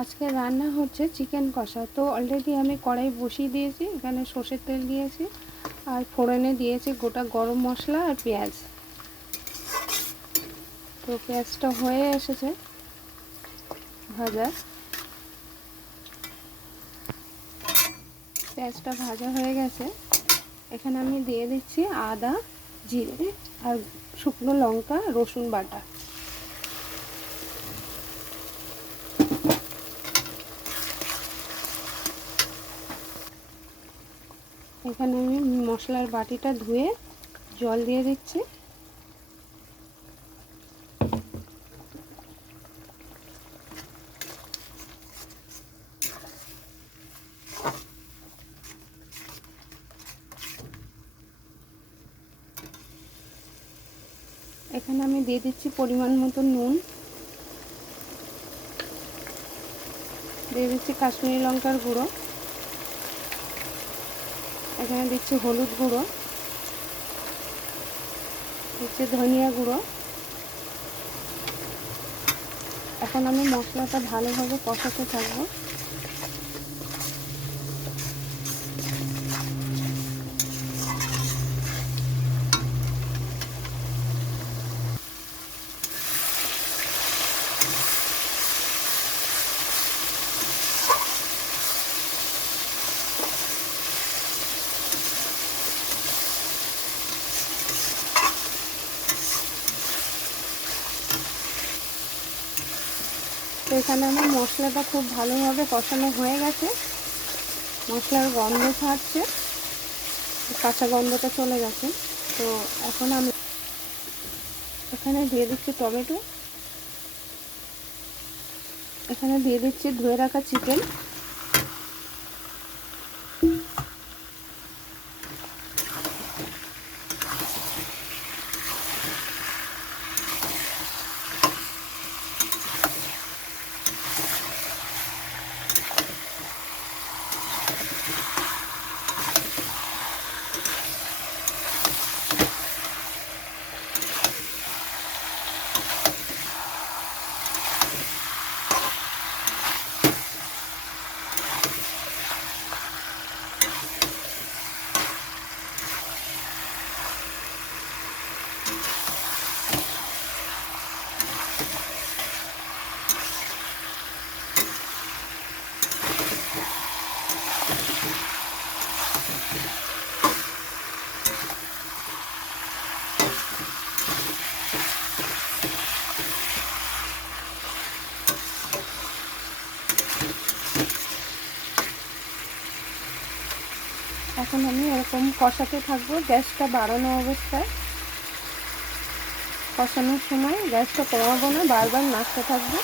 আজকে রান্না হচ্ছে চিকেন কষা। তো অলরেডি আমি কড়াই বসিয়ে দিয়েছি, এখানে সর্ষের তেল দিয়েছি আর ফোড়নে দিয়েছি গোটা গরম মশলা আর পেঁয়াজ। তো পেঁয়াজটা হয়ে এসেছে ভাজা, পেঁয়াজটা ভাজা হয়ে গেছে। এখানে আমি দিয়ে দিচ্ছি আদা, জিরে আর শুকনো লঙ্কা, রসুন বাটা। এখানে আমি মশলার বাটিটা ধুয়ে জল দিয়ে দিচ্ছি। এখানে আমি দিয়ে দিচ্ছি পরিমাণ মতো নুন, দিয়ে দিচ্ছি কাশ্মীরি লঙ্কার গুঁড়ো, এখানে দিচ্ছি হলুদ গুঁড়ো, দিচ্ছি ধনিয়া গুঁড়ো। এখন আমি মশলাটা ভালোভাবে কষাতে থাকবো। তো এখানে আমার মশলাটা খুব ভালোভাবে কষানো হয়ে গেছে, মশলার গন্ধ ছাড়ছে, কাঁচা গন্ধটা চলে গেছে। তো এখন আমি এখানে দিয়ে দিচ্ছি টমেটো, এখানে দিয়ে দিচ্ছি ধুয়ে রাখা চিকেন, এখন আমি এরকম কষাতে থাকবো, গ্যাসটা বাড়ানো অবস্থায়। কষানোর সময় গ্যাসটা কমাবো না, বারবার নাড়তে থাকবো।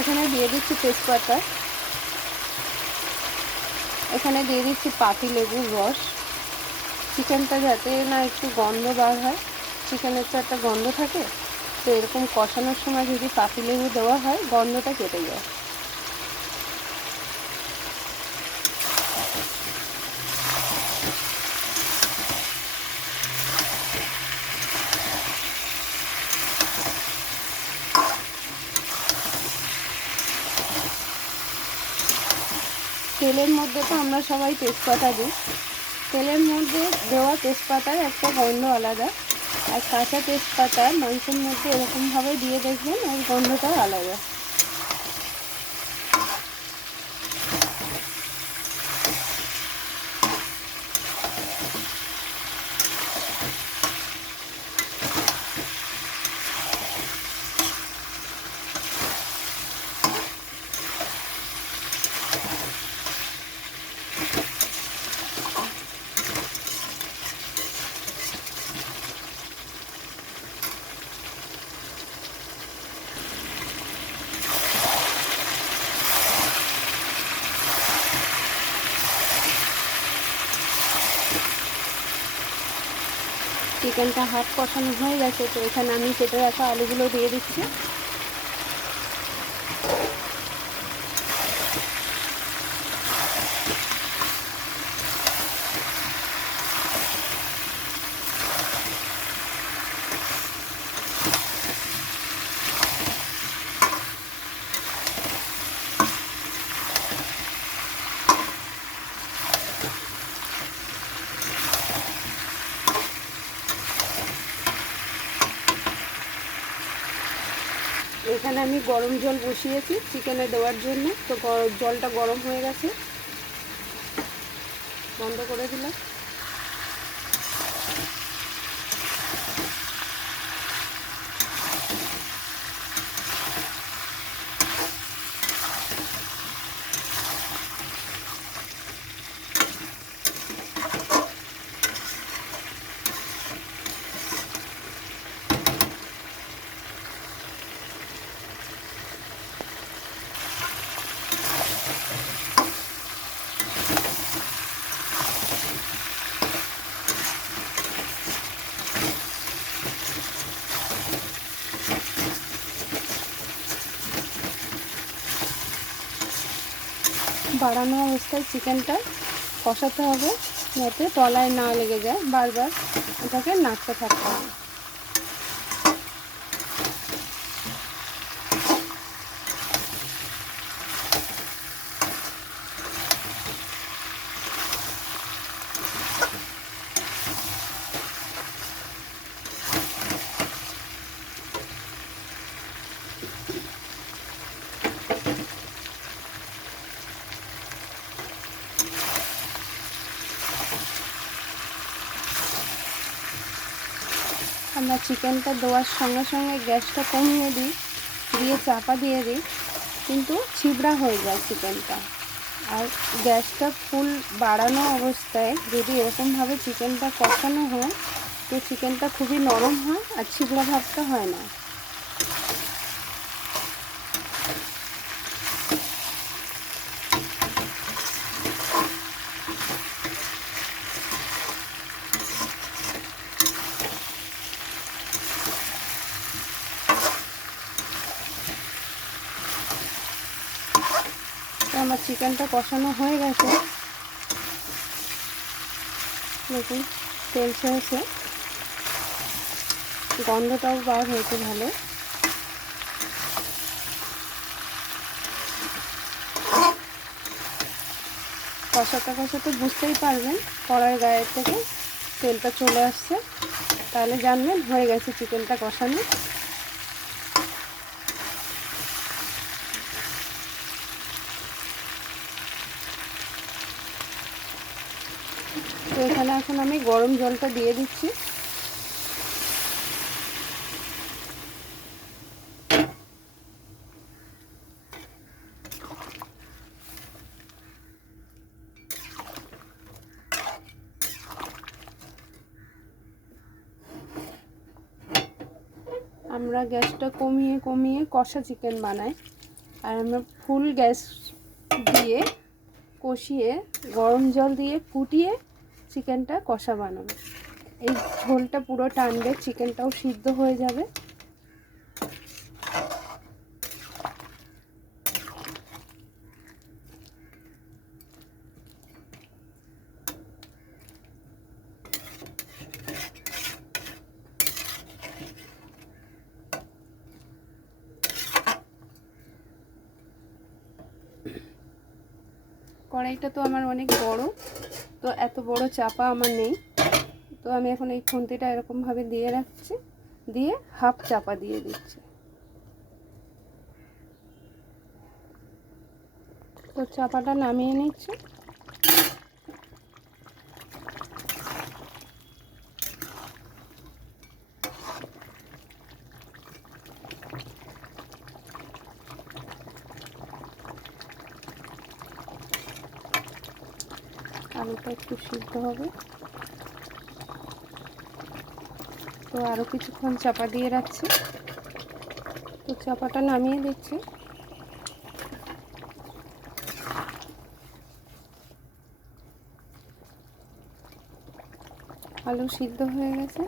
এখানে দিয়ে দিচ্ছি তেজপাতা, এখানে দিয়ে দিচ্ছি পাতি লেবুর রস। চিকেনটা যাতে না একটু গন্ধ বার হয়, চিকেনের তো একটা গন্ধ থাকে, তো এরকম কষানোর সময় যদি পাতি লেবু দেওয়া হয় গন্ধটা কেটে যায়। তেলের মধ্যে তো আমরা সবাই তেজপাতা দিই, তেলের মধ্যে দেওয়া তেজপাতার একটা গন্ধ আলাদা, আর কাঁচা তেজপাতা মাংসের মধ্যে এরকমভাবে দিয়ে দেখবেন ওই গন্ধটাও আলাদা। চিকেনটা হাফ কষানো হয়ে গেছে, তো এখানে আমি কেটে রাখা আলুগুলো দিয়ে দিচ্ছি। এখানে আমি গরম জল বসিয়েছি চিকেনে দেওয়ার জন্য, তো জলটা গরম হয়ে গেছে, বন্ধ করে দিলাম। বাড়ানো অবস্থায় চিকেনটা কষাতে হবে যাতে তলায় না লেগে যায়, বারবার এটাকে নাড়তে থাকতে হবে। আমরা চিকেনটা দেওয়ার সঙ্গে সঙ্গে গ্যাসটা কমিয়ে দিই, দিয়ে চাপা দিয়ে দিই, কিন্তু ছিবড়া হয়ে যায় চিকেনটা। আর গ্যাসটা ফুল বাড়ানো অবস্থায় যদি এরকমভাবে চিকেনটা কষানো হয়, তো চিকেনটা খুবই নরম হয় আর ছিবড়া ভাবটা হয় না। আমার চিকেনটা কষানো হয়ে গেছে, দেখুন তেল ছেড়েছে, গন্ধটাও বার হয়েছে ভালো। কষাতে কষাতে বুঝতেই পারবেন কড়াইয়ের গায়ের থেকে তেলটা চলে আসছে, তাহলে জানবেন হয়ে গেছে চিকেনটা কষানো। তো এখানে এখন আমি গরম জলটা দিয়ে দিচ্ছি। আমরা গ্যাসটা কমিয়ে কমিয়ে কষা চিকেন বানাই, আর আমরা ফুল গ্যাস দিয়ে কষিয়ে গরম জল দিয়ে ফুটিয়ে চিকেনটা কষা বানাবো। এই ঝোলটা পুরো টানবে, চিকেনটাও সিদ্ধ হয়ে যাবে। কড়াইটা তো আমার অনেক বড়, তো এত বড় চাপা আমার নেই, তো আমি এখন এই খুন্তিটা এরকমভাবে দিয়ে রাখছি, দিয়ে হাফ চাপা দিয়ে দিচ্ছি। তো চাপাটা নামিয়ে নিচ্ছি। আলুটা একটু সিদ্ধ হবে, তো আরও কিছুক্ষণ চাপা দিয়ে রাখছি। তো চাপাটা নামিয়ে দিচ্ছি। আলু সিদ্ধ হয়ে গেছে,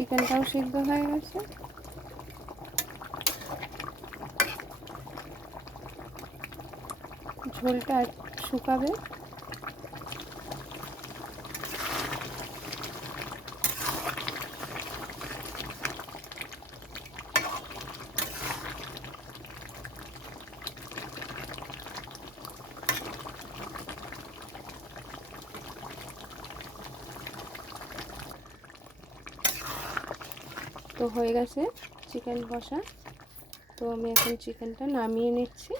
চিকেনটাও সিদ্ধ হয়ে গেছে। ঝোলটা শুকাবে। তো হয়ে গেছে চিকেন কষা। তো আমি এখন চিকেনটা নামিয়ে নিচ্ছি।